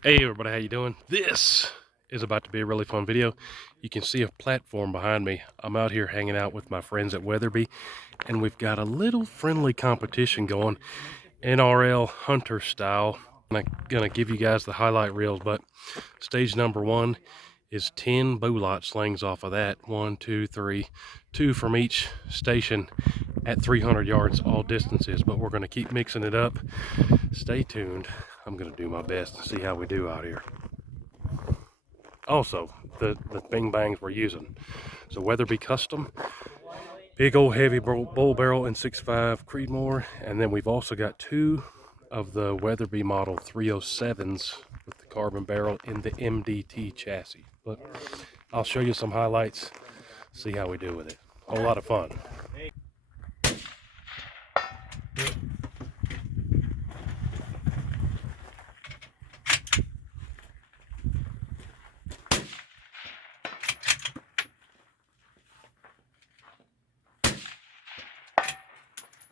Hey everybody, how you doing? This is about to be a really fun video. You can see a platform behind me. I'm out here hanging out with my friends at Weatherby, and we've got a little friendly competition going, NRL hunter style. I'm gonna give you guys the highlight reels, but stage number 1 is 10 bow lot slings off of that. 1, 2, 3, 2 from each station at 300 yards all distances, but we're gonna keep mixing it up. Stay tuned. I'm gonna do my best to see how we do out here. Also, the bing bangs we're using. So Weatherby Custom, big old heavy bull barrel in 6.5 Creedmoor, and then we've also got 2 of the Weatherby model 307s with the carbon barrel in the MDT chassis. But I'll show you some highlights, see how we do with it. A whole lot of fun.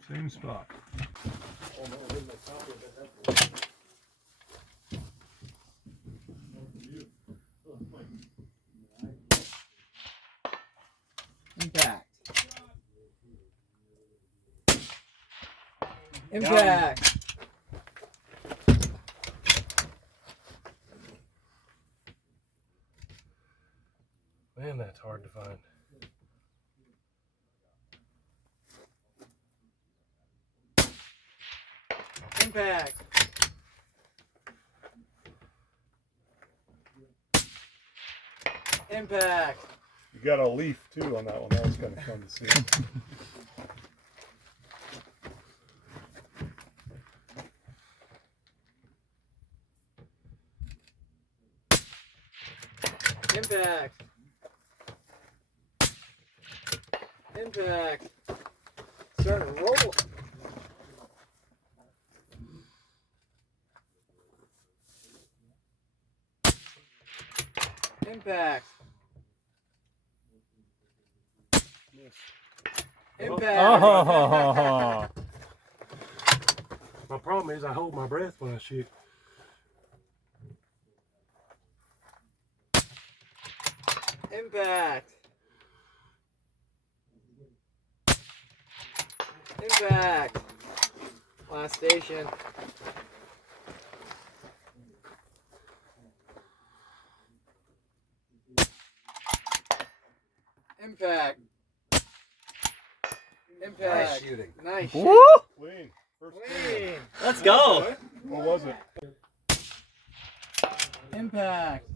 Same spot. Impact. Impact. Man, that's hard to find. Impact. Impact. You got a leaf too on that one. That was kind of fun to see. Impact. Impact. Starting to roll. Impact. Impact. Oh. My problem is I hold my breath when I shoot. Impact. Impact. Last station. Impact. Impact. Nice shooting. Nice Woo! shooting. Clean. First Clean. Let's go. What was it? Impact.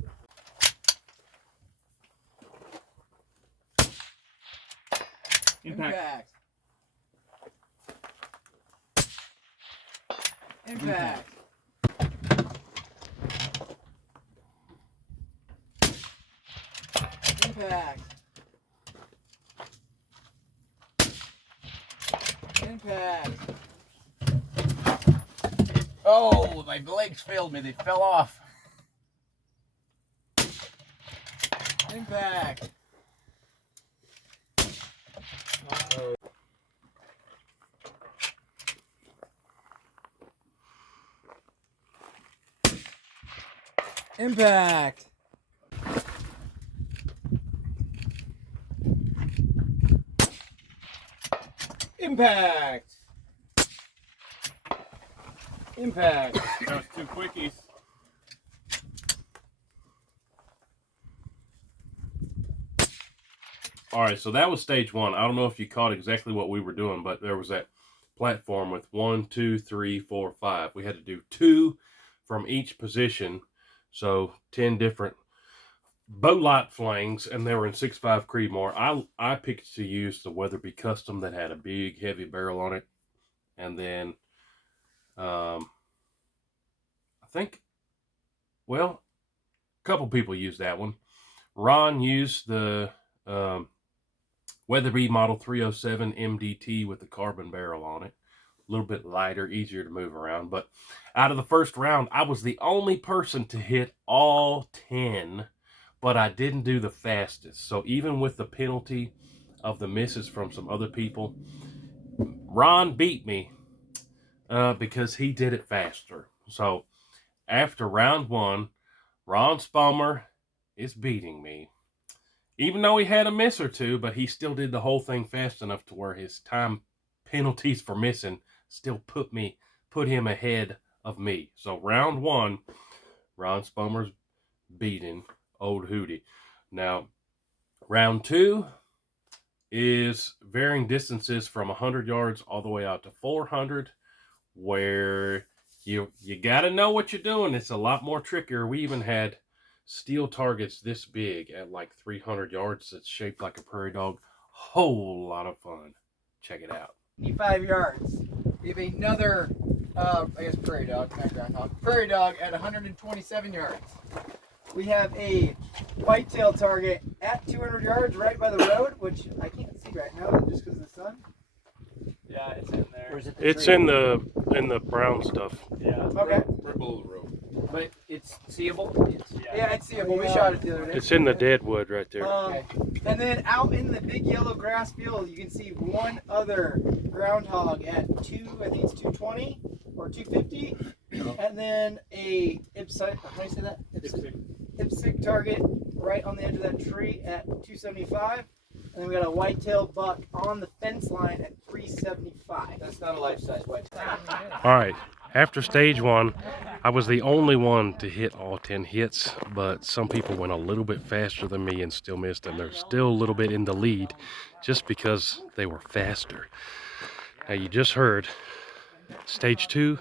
Impact. Impact. Impact. Impact. Oh, my legs failed me. They fell off. Impact. Impact. Impact. Impact. That was 2 quickies. All right, so that was stage 1. I don't know if you caught exactly what we were doing, but there was that platform with 1, 2, 3, 4, 5. We had to do 2 from each position, so 10 different bow light flings, and they were in 6.5 Creedmoor. I picked to use the Weatherby Custom that had a big heavy barrel on it, and then I think, well, a couple people used that one. Ron used the Weatherby Model 307 MDT with the carbon barrel on it. A little bit lighter, easier to move around. But out of the first round, I was the only person to hit all 10, but I didn't do the fastest. So even with the penalty of the misses from some other people, Ron beat me because he did it faster. So After round 1, Ron Spomer is beating me. Even though he had a miss or two, but he still did the whole thing fast enough to where his time penalties for missing still put him ahead of me. So round 1, Ron Spomer's beating old Hootie. Now, round 2 is varying distances from 100 yards all the way out to 400, where you got to know what you're doing. It's a lot more trickier. We even had steel targets this big at like 300 yards that's shaped like a prairie dog. Whole lot of fun. Check it out. 55 yards. We have another, I guess prairie dog, not groundhog. Prairie dog at 127 yards. We have a whitetail target at 200 yards right by the road, which I can't see right now just because of the sun. Yeah, it's in there. Or is it the It's tree? in the brown stuff. Yeah. Okay. We're below the road. But it's seeable? Yeah, it's seeable. We shot it the other day. It's in the dead wood right there. Okay. And then out in the big yellow grass field, you can see one other groundhog at I think it's 220 or 250. And then a IPSC, how do you say that? IPSC target right on the edge of that tree at 275. And then we got a whitetail buck on the fence line at 375. That's not a life-size whitetail. All right. After stage 1, I was the only one to hit all 10 hits, but some people went a little bit faster than me and still missed, and they're still a little bit in the lead just because they were faster. Now, you just heard stage 2,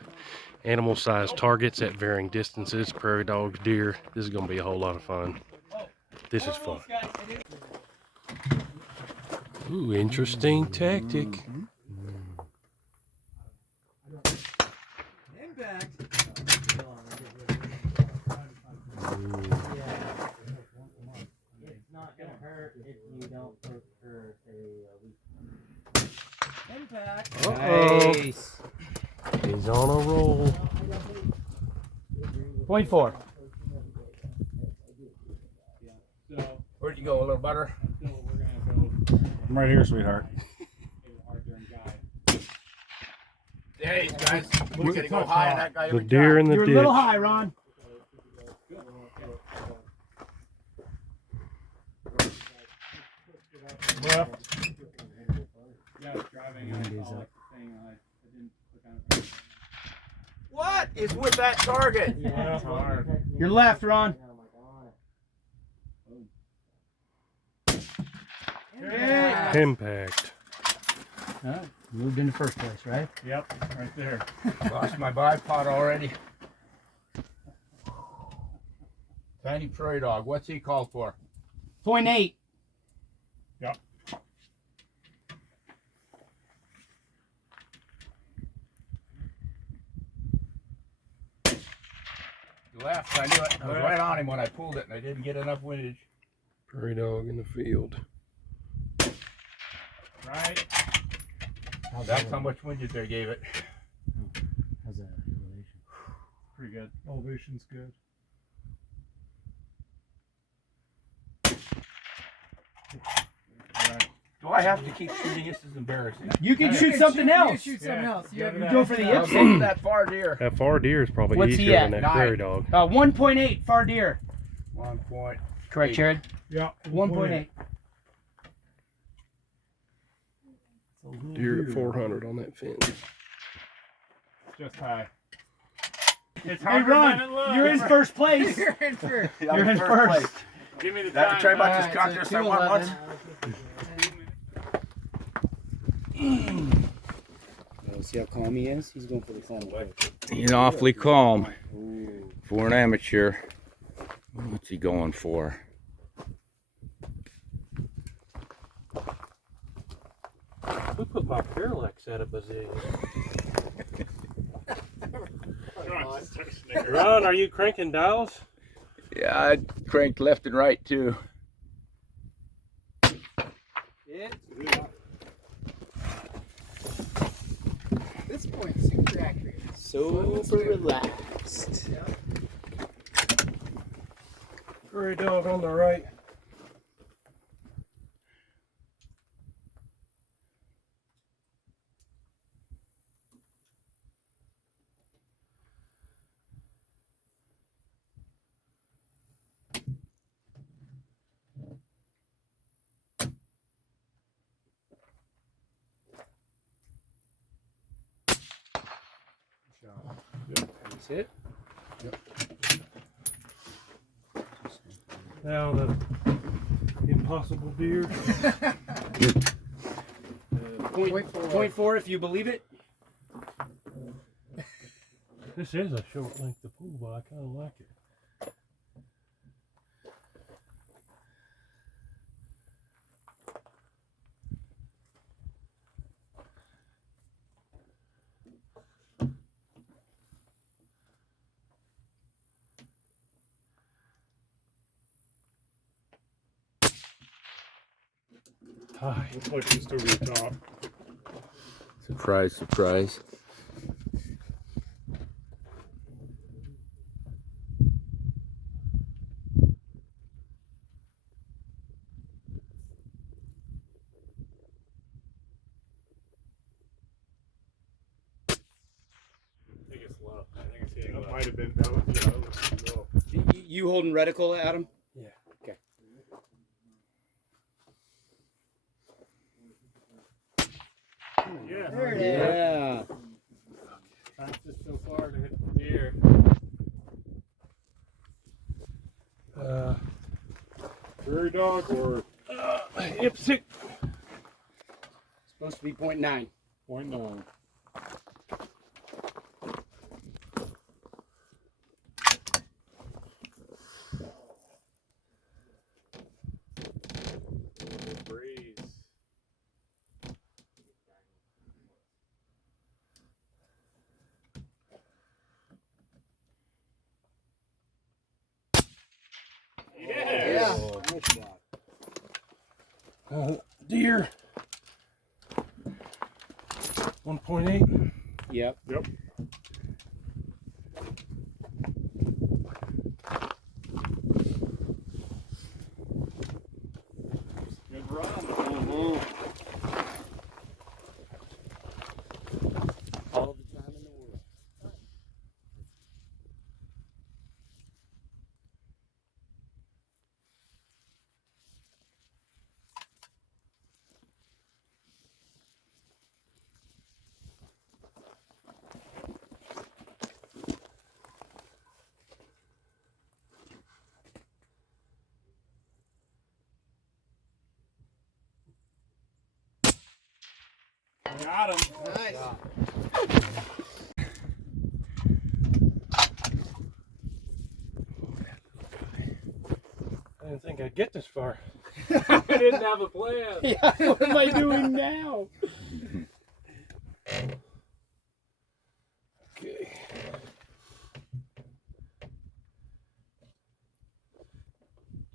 animal-sized targets at varying distances, prairie dogs, deer. This is going to be a whole lot of fun. This is fun. Ooh, interesting tactic. Impact. It's not gonna hurt if you don't poke for Impact. Uh-oh. Nice. He's on a roll. 0.4. Where'd you go, a little butter? I'm right here, sweetheart. Hey, guys, we're gonna go high on that guy The every deer time. in the You're a ditch. little high, Ron. Left. What is with that target? Left. Hard. You're left, Ron. Impact. Moved into first place, right? Yep, right there. Lost my bipod already. Tiny prairie dog. What's he called for? 0.8. Yep. Left. I knew it. I was right on him when I pulled it, and I didn't get enough windage. Prairie dog in the field. Right. That's how much windage I gave it. How's that elevation? Pretty good. Elevation's good. Right. Do I have to keep shooting? This is embarrassing. You can shoot something else. You shoot something else. You have Go for the I'll Ipsy. go for that far deer. That far deer is probably What's he easier at? than that 9. prairie dog. 1.8 far deer. 1 point. Correct, Jared? Yeah. 1.8. Deer at 400 on that fence. Just high. It's Hey, harder than it Ron, looks. you're in first place. You're in first. You're in first. Give me the That time. try about Alright, this contest I so won once. 211. See how calm he is? He's going for the climb away. He's awfully calm Ooh. for an amateur. What's he going for? We put my parallax at a bazillion. Ron, are you cranking dials? Yeah, I cranked left and right too. This point, super accurate. Super relaxed. Prairie dog on the right. it. Now the impossible deer. Point four if you believe it. This is a short length of pool, but I kind of like it. Hi. Looks like just over the top. Surprise, surprise. I think it's low. I think it's hitting that might have been down. Yeah, that looks too low. You holding reticle, Adam? Yeah. Okay. Yeah. There it is. Yeah. That's just so far to hit the deer. Prairie dog or Ipsic. Supposed to be 0.9. 0.9. Breeze. Yeah. Deer. 1.8. Yep. Yep. Good run. All the time in the world. Got him. Nice. I didn't think I'd get this far. I didn't have a plan. Yeah. What am I doing now? Okay.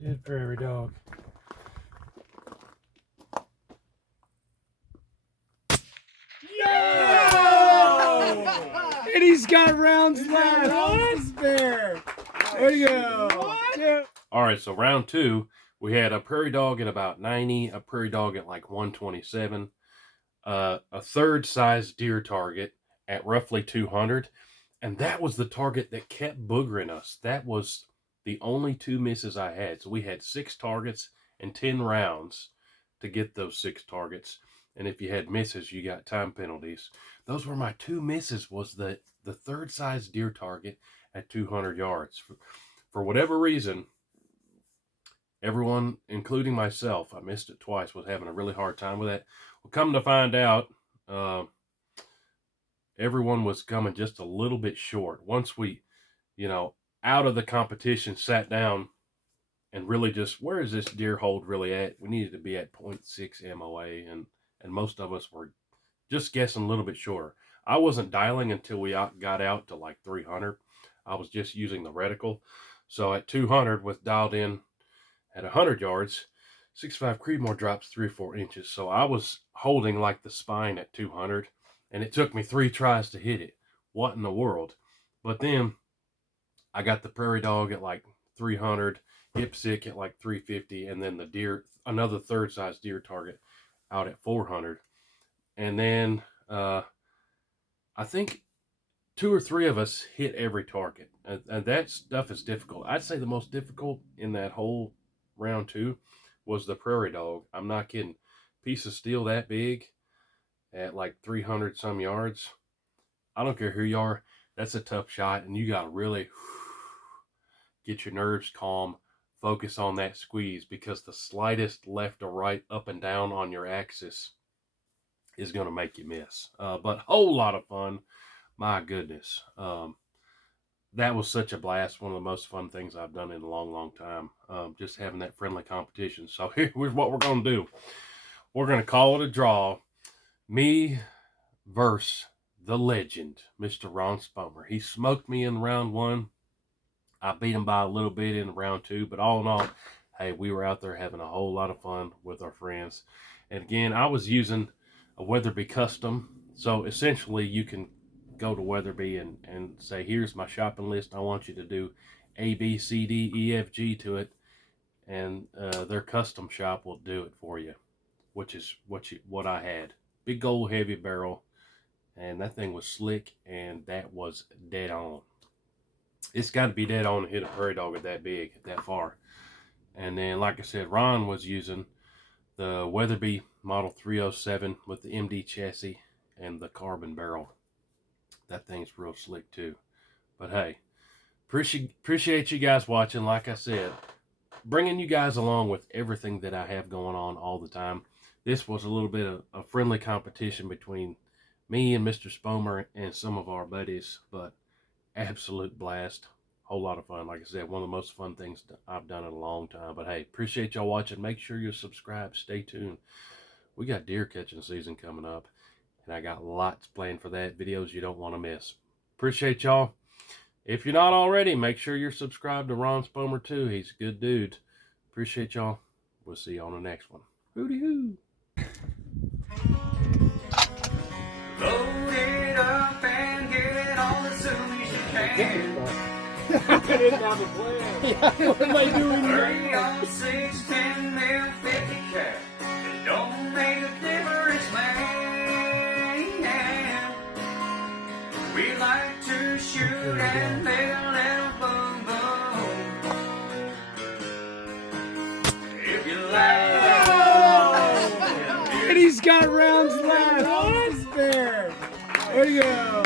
Dead prairie dog. And he's got rounds left. Spare. Way to go. Yeah. All right, so round two, we had a prairie dog at about 90, a prairie dog at like 127, a third size deer target at roughly 200, and that was the target that kept boogering us. That was the only two misses I had. So we had 6 targets and 10 rounds to get those 6 targets. And if you had misses, you got time penalties. Those were my 2 misses, was the third size deer target at 200 yards. For whatever reason, everyone, including myself, I missed it twice, was having a really hard time with that. Well, come to find out, everyone was coming just a little bit short. Once we, out of the competition, sat down and really just, where is this deer hold really at? We needed to be at 0.6 MOA, and most of us were just guessing a little bit shorter. I wasn't dialing until we got out to like 300. I was just using the reticle. So at 200, with dialed in at 100 yards, 6.5 Creedmoor drops 3 or 4 inches. So I was holding like the spine at 200, and it took me 3 tries to hit it. What in the world? But then I got the prairie dog at like 300, Ipsic at like 350, and then the deer, another third size deer target out at 400. And then I think 2 or 3 of us hit every target. And that stuff is difficult. I'd say the most difficult in that whole round 2 was the prairie dog. I'm not kidding. Piece of steel that big at like 300 some yards. I don't care who you are. That's a tough shot, and you got to really get your nerves calm, focus on that squeeze, because the slightest left or right, up and down on your axis is going to make you miss. But whole lot of fun. My goodness. That was such a blast. One of the most fun things I've done in a long, long time. Just having that friendly competition. So here's what we're going to do. We're going to call it a draw. Me versus the legend, Mr. Ron Spomer. He smoked me in round 1. I beat him by a little bit in round 2. But all in all, hey, we were out there having a whole lot of fun with our friends. And again, I was using a Weatherby custom. So essentially, you can go to Weatherby and say, here's my shopping list. I want you to do A, B, C, D, E, F, G to it. And their custom shop will do it for you, which is what I had. Big old heavy barrel. And that thing was slick, and that was dead on. It's got to be dead on to hit a prairie dog that big, that far. And then, like I said, Ron was using the Weatherby Model 307 with the MD chassis and the carbon barrel. That thing's real slick too. But hey, appreciate you guys watching. Like I said, bringing you guys along with everything that I have going on all the time. This was a little bit of a friendly competition between me and Mr. Spomer and some of our buddies, but absolute blast. Whole lot of fun. Like I said, one of the most fun things I've done in a long time. But hey, appreciate y'all watching. Make sure you're subscribed. Stay tuned. We got deer catching season coming up, and I got lots planned for that. Videos you don't want to miss. Appreciate y'all. If you're not already, make sure you're subscribed to Ron Spomer too. He's a good dude. Appreciate y'all. We'll see you on the next one. WhoTeeWho. Load it up and get it on as soon as you can. I didn't have a plan. Yeah, what am I doing 30 on 6, 10 mil, 50 cal. It don't make a difference, man. We like to shoot and make a little boom boom. If you like. And he's got rounds left. What's this bear? There you go.